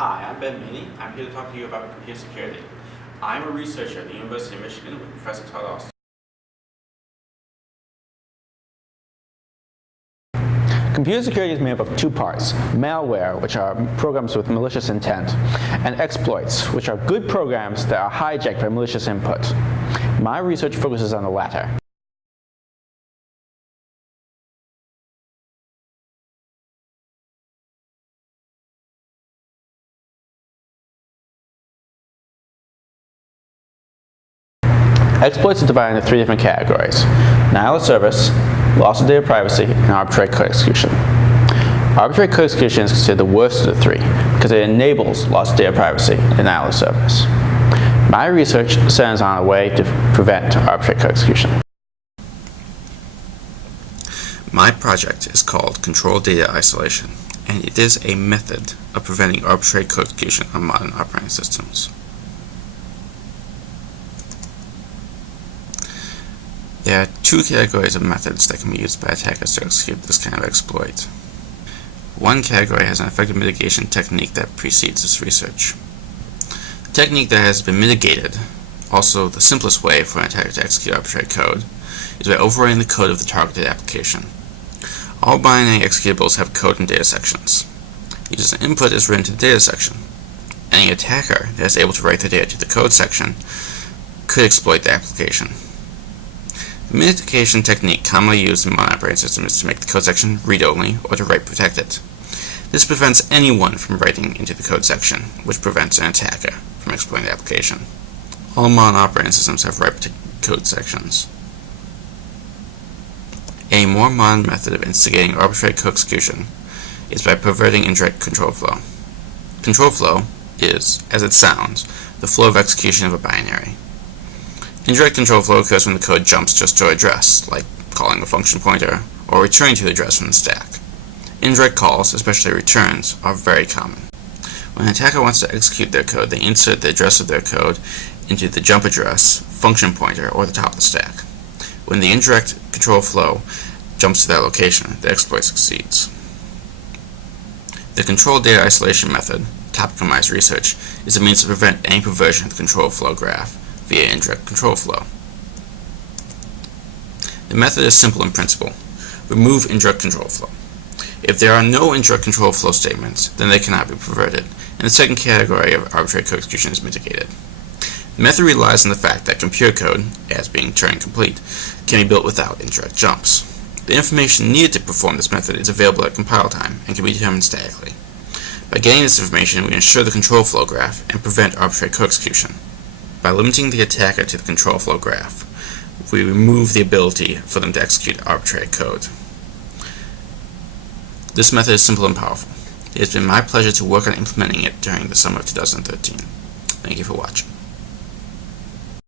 Hi, I'm Ben Meany. I'm here to talk to you about computer security. I'm a researcher at the University of Michigan with Professor Todd Austin. Computer security is made up of two parts: malware, which are programs with malicious intent, and exploits, which are good programs that are hijacked by malicious input. My research focuses on the latter. Exploits are divided into three different categories: denial of service, loss of data privacy, and arbitrary code execution. Arbitrary code execution is considered the worst of the three because it enables loss of data privacy and denial of service. My research centers on a way to prevent arbitrary code execution. My project is called Control Data Isolation, and it is a method of preventing arbitrary code execution on modern operating systems. There are two categories of methods that can be used by attackers to execute this kind of exploit. One category has an effective mitigation technique that precedes this research. The technique that has been mitigated, also the simplest way for an attacker to execute arbitrary code, is by overwriting the code of the targeted application. All binary executables have code and data sections. User's input is written to the data section. Any attacker that is able to write the data to the code section could exploit the application. The mitigation technique commonly used in modern operating systems is to make the code section read-only or to write protected. This prevents anyone from writing into the code section, which prevents an attacker from exploiting the application. All modern operating systems have write protected code sections. A more modern method of instigating arbitrary code execution is by perverting indirect control flow. Control flow is, as it sounds, the flow of execution of a binary. Indirect control flow occurs when the code jumps just to an address, like calling a function pointer, or returning to the address from the stack. Indirect calls, especially returns, are very common. When an attacker wants to execute their code, they insert the address of their code into the jump address, function pointer, or the top of the stack. When the indirect control flow jumps to that location, the exploit succeeds. The control data isolation method, topic of my research, is a means to prevent any perversion of the control flow graph via indirect control flow. The method is simple in principle. Remove indirect control flow. If there are no indirect control flow statements, then they cannot be perverted, and the second category of arbitrary code execution is mitigated. The method relies on the fact that computer code, as being Turing complete, can be built without indirect jumps. The information needed to perform this method is available at compile time and can be determined statically. By getting this information, we ensure the control flow graph and prevent arbitrary code execution. By limiting the attacker to the control flow graph, we remove the ability for them to execute arbitrary code. This method is simple and powerful. It has been my pleasure to work on implementing it during the summer of 2013. Thank you for watching.